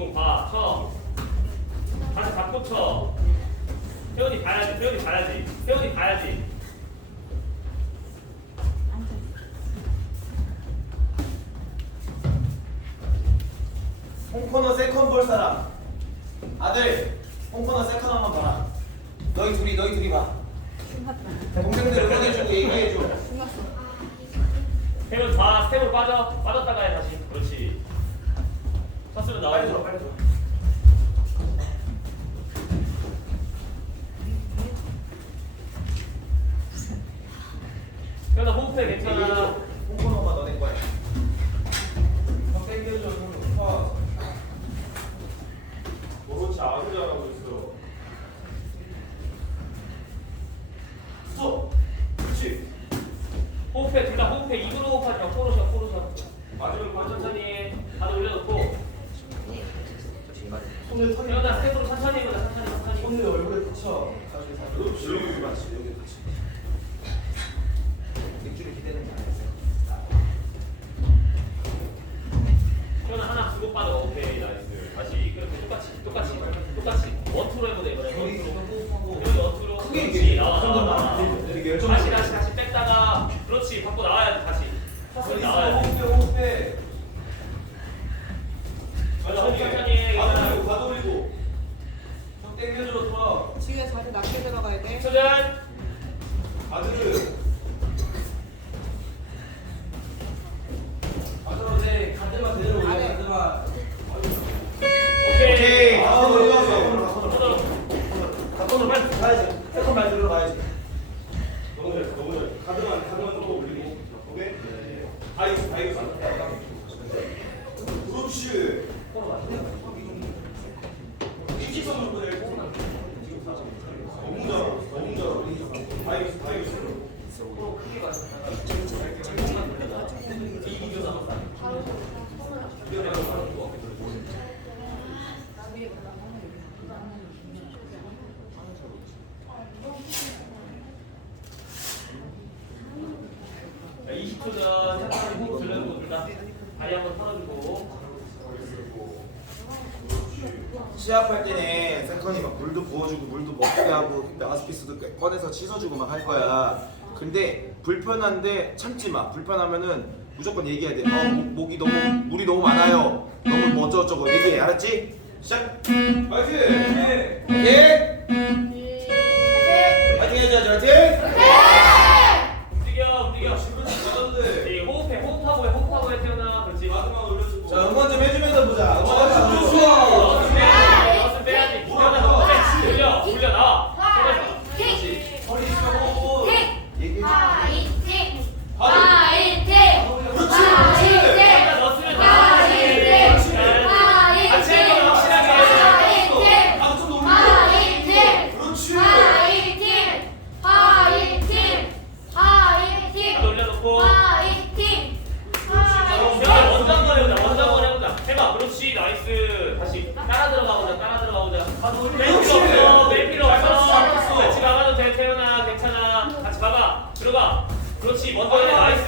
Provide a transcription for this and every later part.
이고 봐쳐. 다시 잡고 쳐. 태훈이 봐야지 태훈이 봐야지 태훈이 봐야지. 홍코너 세컨 볼 사람. 아들 홍코너 세컨 한번 봐라. 너희 둘이 너희 둘이 봐. 동생들 응원해주고 얘기해줘. 태훈 봐 스텝으로 빠져. 빠졌다가 해다 태훈아 호흡해 괜찮아 홍코너가 너네 거야. 형 땡겨줘 형. 파. 그렇지 아주 잘하고 있어. 스톱 그렇지. 호흡해 둘다 호흡해 입으로 호흡하지 마 코로 쉬어 코로 쉬어 마지막에 아, 천천히. 해 다들 올려놓고. 손을 턱에 태훈아 스텝으로 천천히 해보자. 천천히 천천히. 손을 얼굴에 붙여. 그렇지. 여기 맞지 여기 붙이 원투로 해보자 이번에 태훈이 원투로 크게 그렇지 얘기해. 나와 나와 나와. 나와. 되게 열정 다시. 다시 다시 뺐다가 그렇지 갖고 나와야 돼 다시 쳤으면 나와야 돼 호흡해 호흡해 가야지 세컨 말 들어 가야지 너무 잘 너무 잘. 카드만 카드만 좀더 올리고. 오케이. 다 이겼어 다 이겼어. 그렇지. 일직선으로 보내 너무 잘하 너무 잘하 다 이겼어 다 이겼어. 자, 20초 전 천천히 호흡 들려주고 둘다 다리 한번 털어주고 시합할 때는 세컨이 막 물도 부어주고 물도 먹게 하고 마스피스도 꺼내서 씻어주고 막 할 거야. 근데 불편한데 참지 마. 불편하면은 무조건 얘기해야 돼. 어, 목- 목이 너무 물이 너무 많아요. 너무 뭐 어쩌고저쩌고 얘기해. 알았지? 시작. 파이팅! 자 응원 좀 해주면서 보자. 응원 좀 넣었으면 해주면서. 빼야지 넣었으면 빼야지 태어나 너무 올려 올려 나와 그렇지 허리 펴고 얘기해. 파이팅! 파이팅! 파이팅! 그렇지, 태어나 넣었으면 나와야지 같이 해봐 확실하게 파이팅! 박수 좀 올리고. 파이팅! 그렇지. 파이팅! 파이팅! 파이팅! 다들 올려놓고 파이팅! 태어나 원장 한번 해보자 원장 한번 해보자 해봐 그렇지 나이스 다시 따라 들어가보자 따라 들어가보자. 뺄 필요 없어? 뺄 필요 없어? 같이 가봐도 돼 태연아. 괜찮아. 같이 가봐. 들어가 그렇지 먼저 해. 나이스.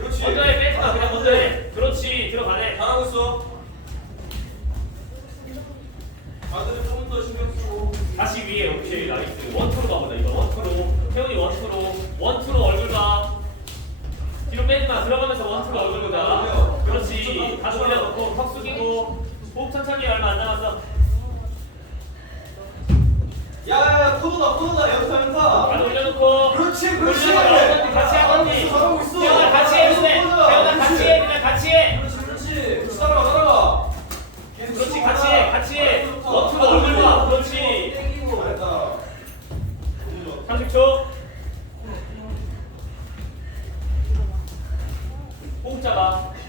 그렇지. 먼저 해 빼지 마. 그냥 먼저 해. 그렇지 들어가네. 잘하고 있어. 다들 조금 더 신경 쓰고. 다시 위에 오케이 나이스. 원투로 가보자 이거. 원투로. 태훈이 원투로. 원투로 얼굴 봐. 뒤로 빼지 마. 들어가면서 원투로 얼굴 보자. 그렇지. 다시 올려놓고 턱 숙이고 호흡 천천히 얼마 안 남았어. 야야야 코너다 연타 연타. 다시 올려놓고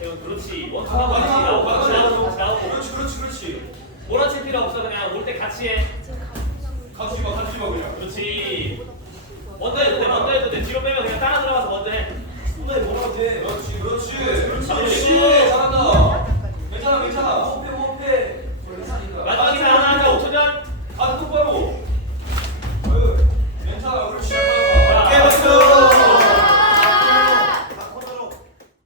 태훈 그렇지. 원투 하고 같이 나오고 같이 나오고 나오고. 그렇지 그렇지 그렇지. 몰아칠 필요 없어 그냥 올 때 같이 해. 같이 마 같이 마 그냥. 그렇지. 해